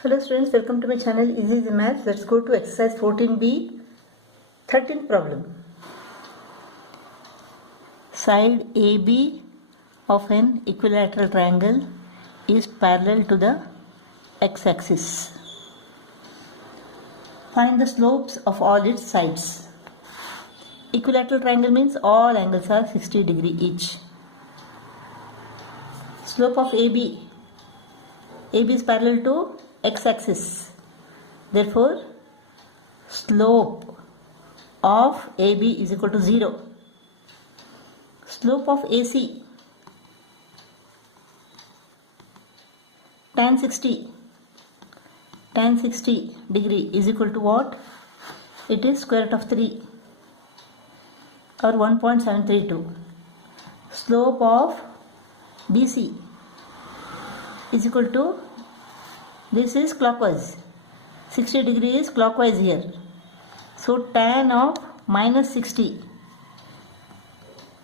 Hello students, welcome to my channel Easy Easy Maths. Let's go to exercise 14b, 13th problem. Side AB of an equilateral triangle is parallel to the x-axis. Find the slopes of all its sides. Equilateral triangle means all angles are 60 degree each. Slope of AB is parallel to x-axis. Therefore, slope of AB is equal to 0. Slope of AC, tan 60 degree is equal to what? It is square root of 3 or 1.732. Slope of BC is equal to, this is clockwise, 60 degree is clockwise here. So tan of minus 60,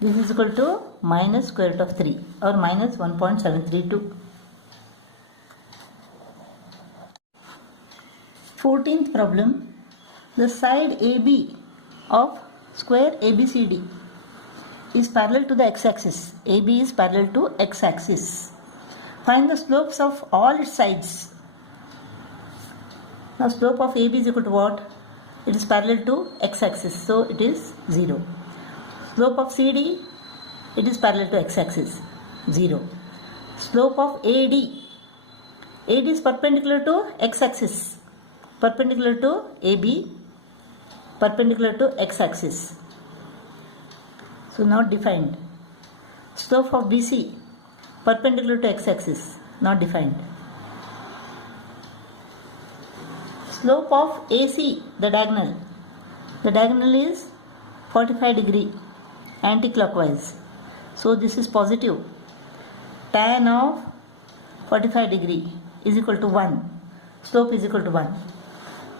this is equal to minus square root of 3 or minus 1.732. 14th problem. The side AB of square ABCD is parallel to the x-axis. AB is parallel to x-axis. Find the slopes of all its sides. Now slope of AB is equal to what? It is parallel to x-axis, so it is 0. Slope of CD, it is parallel to x-axis, 0. Slope of AD is perpendicular to x-axis, perpendicular to AB, perpendicular to x-axis. So not defined. Slope of BC, perpendicular to x-axis, not defined. Slope of AC, the diagonal is 45 degree anti-clockwise, so this is positive. Tan of 45 degree is equal to 1, slope is equal to 1.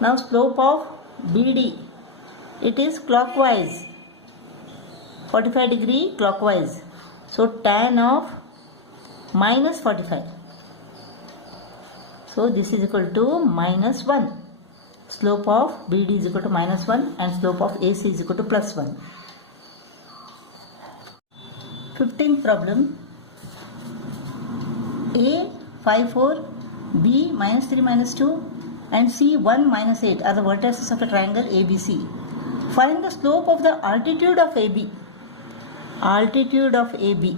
Now slope of BD, it is clockwise, 45 degree clockwise, so tan of minus 45, so this is equal to minus 1. Slope of BD is equal to minus 1 and slope of AC is equal to plus 1. 15th problem. A 5, 4, B minus 3, minus 2 and C 1, minus 8 are the vertices of a triangle ABC. Find the slope of the altitude of AB. Altitude of AB.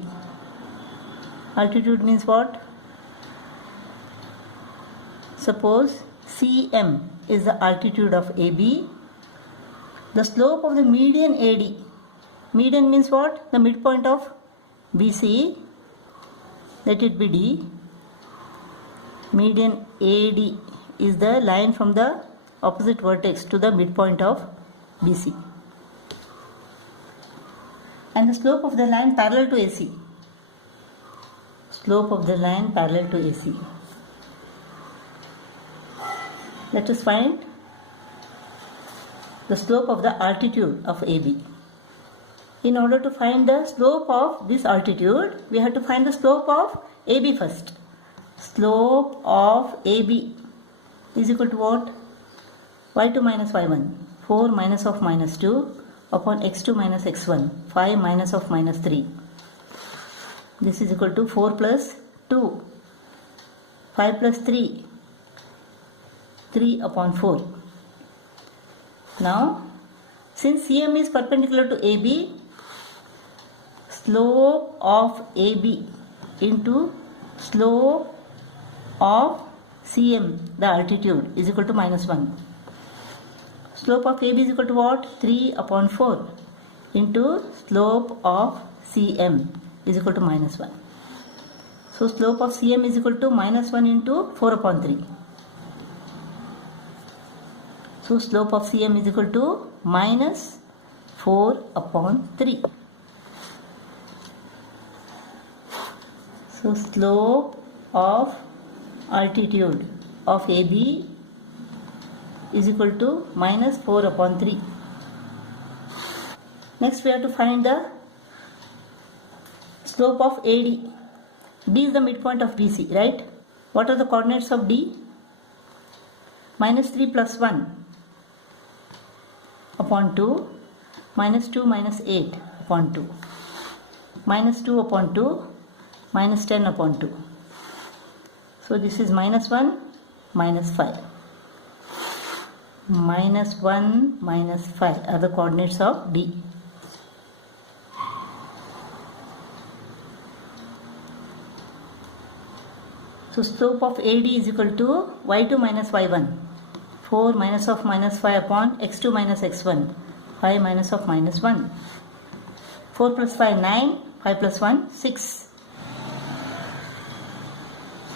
Altitude means what? Suppose CM is the altitude of AB. The slope of the median AD. Median means what? The midpoint of BC. Let it be D. Median AD is the line from the opposite vertex to the midpoint of BC. And the slope of the line parallel to AC. Slope of the line parallel to AC. Let us find the slope of the altitude of AB. In order to find the slope of this altitude, we have to find the slope of AB first. Slope of AB is equal to what? y2 minus y1, 4 minus of minus 2 upon x2 minus x1, 5 minus of minus 3. This is equal to 4 plus 2, 5 plus 3, 3 upon 4. Now, since CM is perpendicular to AB, slope of AB into slope of CM, the altitude, is equal to minus 1. Slope of AB is equal to what? 3 upon 4 into slope of CM is equal to minus 1. So slope of CM is equal to minus 1 into 4 upon 3. So slope of CM is equal to minus 4 upon 3. So slope of altitude of AB is equal to minus 4 upon 3. Next we have to find the slope of AD. D is the midpoint of BC, right? What are the coordinates of D? minus 3 plus 1 upon 2, minus 2 minus 8 upon 2, minus 2 upon 2, minus 10 upon 2. So this is minus 1, minus 5. Minus 1, minus 5 are the coordinates of D. So slope of AD is equal to y2 minus y1. 4 minus of minus 5 upon x2 minus x1. 5 minus of minus 1. 4 plus 5, 9. 5 plus 1, 6.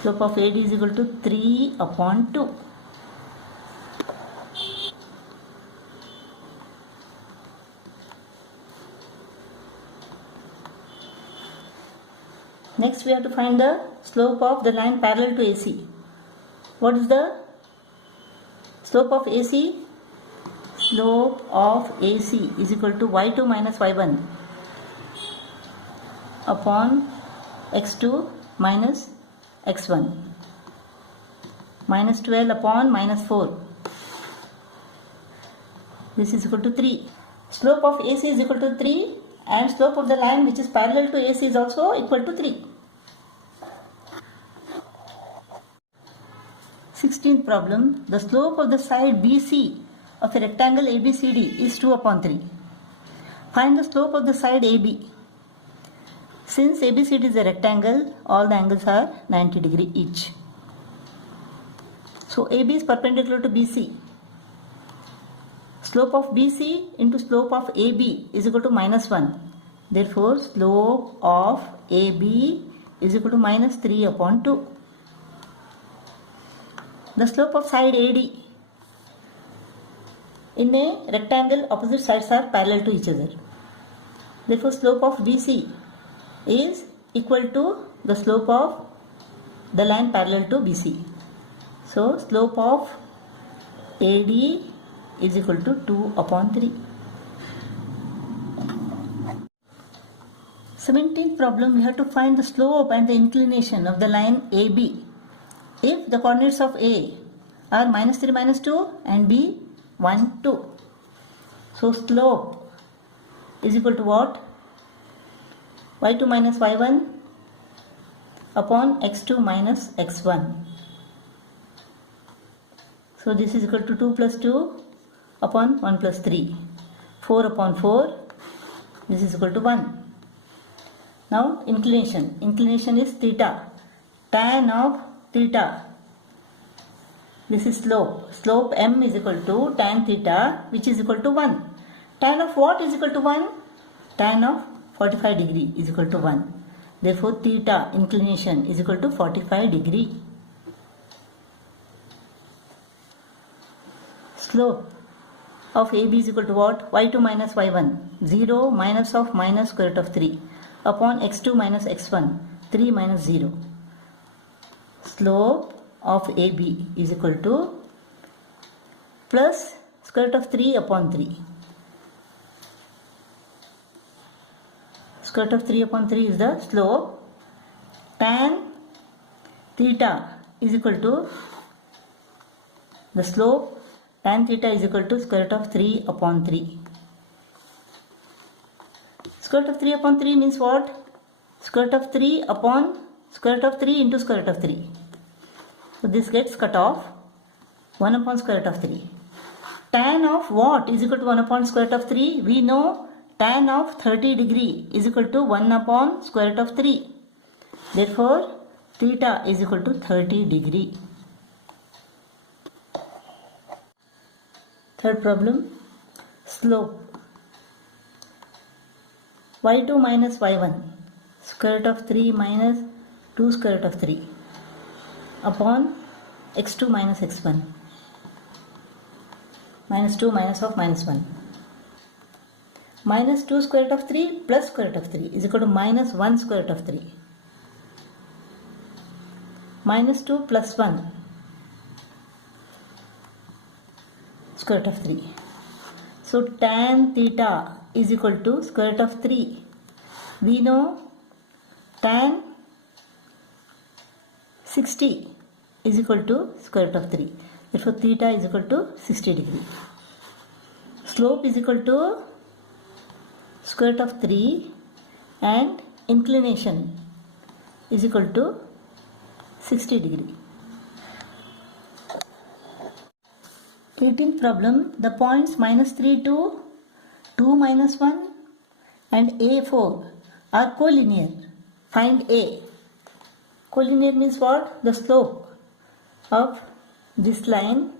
Slope of AD is equal to 3 upon 2. Next we have to find the slope of the line parallel to AC. What is the slope of AC? Slope of AC is equal to y2 minus y1 upon x2 minus x1, minus 12 upon minus 4. This is equal to 3. Slope of AC is equal to 3 and slope of the line which is parallel to AC is also equal to 3. 16th problem. The slope of the side BC of a rectangle ABCD is 2 upon 3. Find the slope of the side AB. Since ABCD is a rectangle, all the angles are 90 degree each. So AB is perpendicular to BC. Slope of BC into slope of AB is equal to minus 1. Therefore, slope of AB is equal to minus 3 upon 2. The slope of side AD. In a rectangle, opposite sides are parallel to each other. Therefore, slope of DC is equal to the slope of the line parallel to BC. So, slope of AD is equal to 2 upon 3. 17th problem, we have to find the slope and the inclination of the line AB. If the coordinates of A are minus 3 minus 2 and B 1 2. So slope is equal to what? y2 minus y1 upon x2 minus x1. So this is equal to 2 plus 2 upon 1 plus 3. 4 upon 4. This is equal to 1. Now inclination. Inclination is theta. Tan of theta. This is slope. Slope m is equal to tan theta, which is equal to 1. Tan of what is equal to 1? Tan of 45 degree is equal to 1. Therefore theta inclination is equal to 45 degree. Slope of AB is equal to what? y2 minus y1. 0 minus of minus square root of 3 upon x2 minus x1. 3 minus 0. Slope of AB is equal to plus square root of 3 upon 3. Square root of 3 upon 3 is the slope. Tan theta is equal to the slope. Tan theta is equal to square root of 3 upon 3. Square root of 3 upon 3 means what? Square root of 3 upon square root of 3 into square root of 3. So this gets cut off. 1 upon square root of 3. Tan of what is equal to 1 upon square root of 3? We know tan of 30 degree is equal to 1 upon square root of 3. Therefore, theta is equal to 30 degree. Third problem. Slope. y2 minus y1 square root of 3 minus 2 square root of 3 upon x2 minus x1 minus 2 minus of minus 1 minus 2 square root of 3 plus square root of 3 is equal to minus 1 square root of 3 minus 2 plus 1 square root of 3. So tan theta is equal to square root of 3. We know tan 60 is equal to square root of 3. Therefore theta is equal to 60 degree. Slope is equal to square root of 3 and inclination is equal to 60 degree. 18th problem, the points -3 to 2 minus 1 and A4 are collinear. Find A. Collinear means what? The slope of this line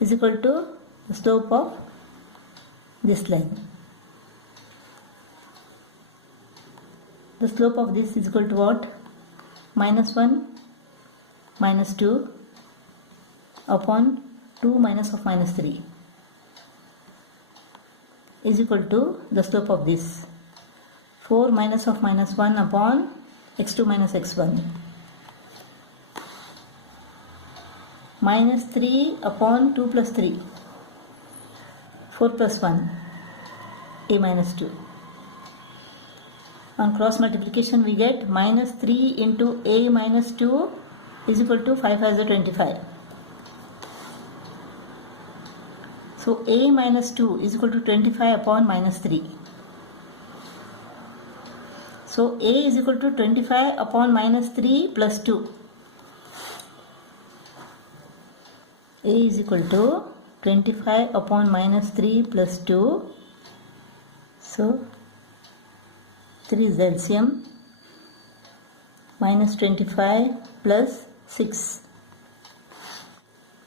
is equal to the slope of this line. The slope of this is equal to what? -1 minus 2 upon 2 minus of -3 is equal to the slope of this 4 minus of -1 upon x2 minus x1 minus 3 upon 2 plus 3 4 plus 1 a minus 2. On cross multiplication we get -3 into a minus 2 is equal to 5 5 is 25. So a minus 2 is equal to 25 upon -3. So a is equal to 25 upon -3 plus 2. A is equal to 25 upon -3 plus 2. So 3 is the LCM. Minus 25 plus 6.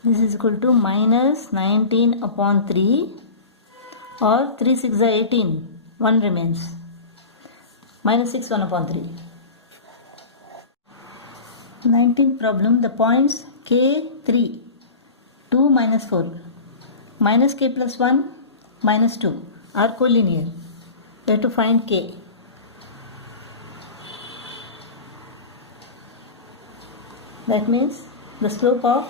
This is equal to minus 19 upon 3 or 3 6 are 18. 1 remains. Minus 6 1 upon 3. 19th problem, the points K3, 2 minus 4, minus K plus 1, minus 2 are collinear. We have to find K. That means the slope of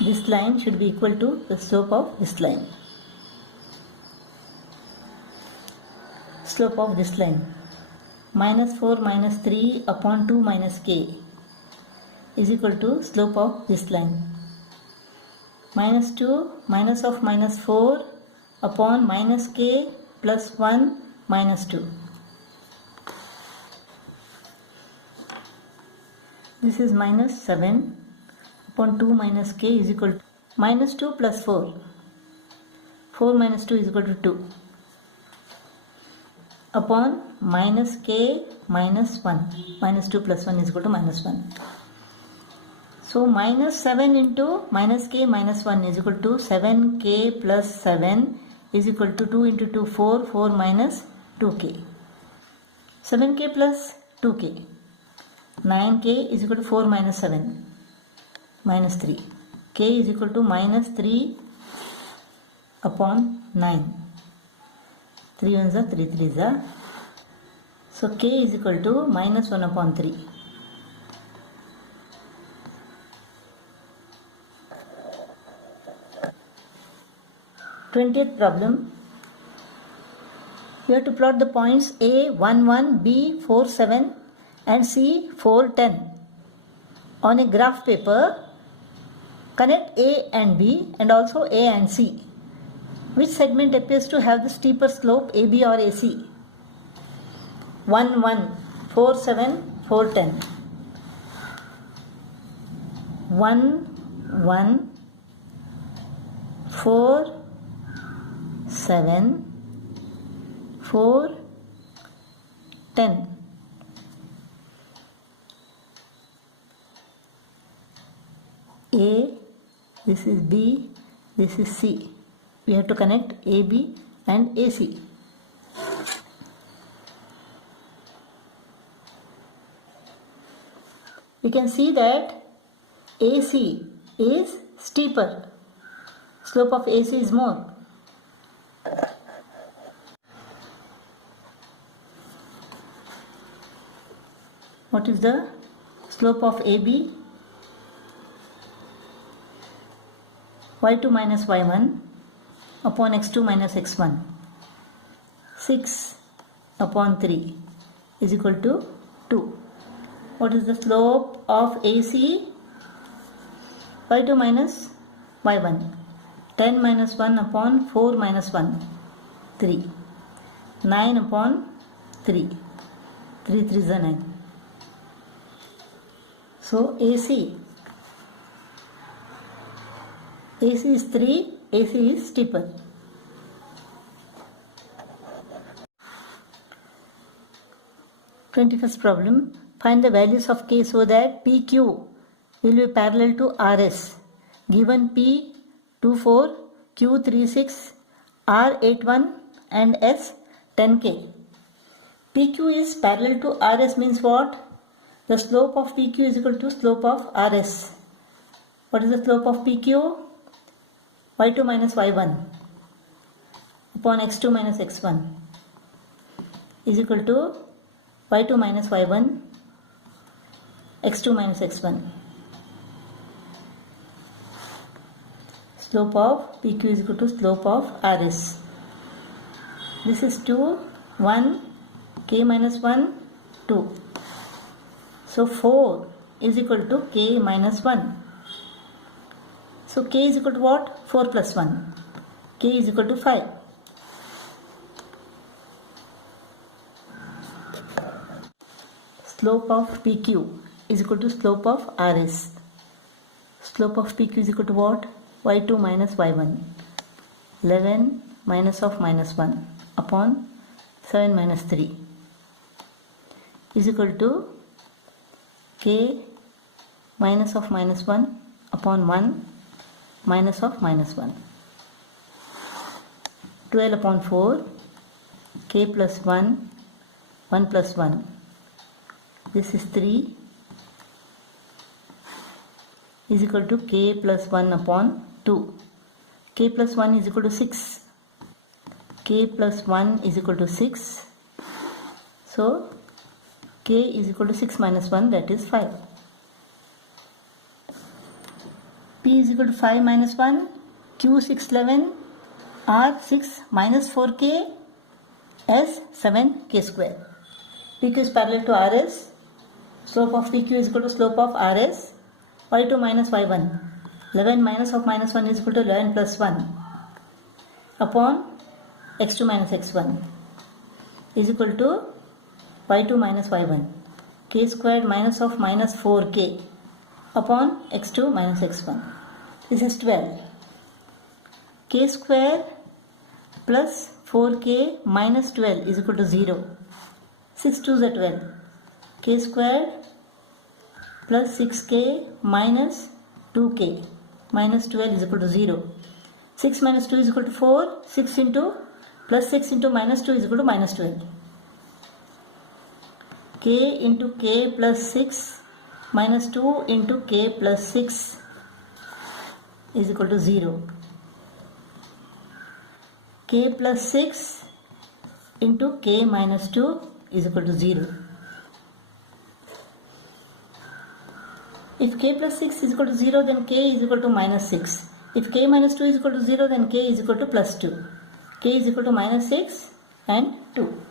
this line should be equal to the slope of this line. Slope of this line minus 4 minus 3 upon 2 minus k is equal to slope of this line. Minus 2 minus of minus 4 upon minus k plus 1 minus 2. This is minus 7 upon 2 minus k is equal to minus 2 plus 4. 4 minus 2 is equal to 2 upon minus k minus 1. Minus 2 plus 1 is equal to minus 1. So minus 7 into minus k minus 1 is equal to 7k plus 7 is equal to 2 into 2 4, 4 minus 2k. 7k plus 2k. 9k is equal to 4 minus 7 minus 3. K is equal to minus 3 upon 9. 3 ones are 3 3s are. So k is equal to minus 1 upon 3. Twentieth problem. You have to plot the points A 1 1, B 4 7 and C 4 10 on a graph paper. Connect A and B and also A and C. Which segment appears to have the steeper slope, AB or AC? 1 1 4 7 4 10. 1 1 4 7 4 10. A, this is B, this is C. We have to connect AB and AC. We can see that AC is steeper. Slope of AC is more. What is the slope of AB? y2 minus y1 upon x2 minus x1. 6 upon 3 is equal to 2. What is the slope of AC? y2 minus y1. 10 minus 1 upon 4 minus 1, 3. 9 upon 3. 3 3s are 9. So AC is 3, AC is steeper. Twenty-first problem. Find the values of K so that PQ will be parallel to RS. Given P 24, Q 36, R 81 and S 10K. PQ is parallel to RS means what? The slope of PQ is equal to slope of RS. What is the slope of PQ? y2 minus y1 upon x2 minus x1 is equal to y2 minus y1 x2 minus x1. Slope of PQ is equal to slope of RS. This is 2, 1, K minus 1, 2. So 4 is equal to K minus 1. So K is equal to what? 4 plus 1. K is equal to 5. Slope of PQ is equal to slope of RS. Slope of PQ is equal to what? y2 minus y1. 11 minus of minus 1 upon 7 minus 3 is equal to K minus of minus 1 upon 1 minus of minus 1. 12 upon 4, K plus 1, 1 plus 1. This is 3 is equal to K plus 1 upon 2. K plus 1 is equal to 6. K plus 1 is equal to 6. So, K is equal to 6 minus 1, that is 5. P is equal to 5 minus 1, Q 6 11, R 6 minus 4K, S 7K square. PQ is parallel to RS. Slope of PQ is equal to slope of RS. y2 minus y1. 11 minus of minus 1 is equal to 11 plus 1 upon x2 minus x1 is equal to y2 minus y1. K squared minus of minus 4K upon x2 minus x1. This is 12. K square plus 4K minus 12 is equal to 0. 6 2s are 12. K squared plus 6K minus 2K minus 12 is equal to 0. 6 minus 2 is equal to 4. 6 into plus 6 into minus 2 is equal to minus 12. K into K plus 6 minus 2 into K plus 6 is equal to 0. K plus 6 into K minus 2 is equal to 0. If K plus 6 is equal to 0, then K is equal to minus 6. If K minus 2 is equal to 0, then K is equal to plus 2. K is equal to minus 6 and 2.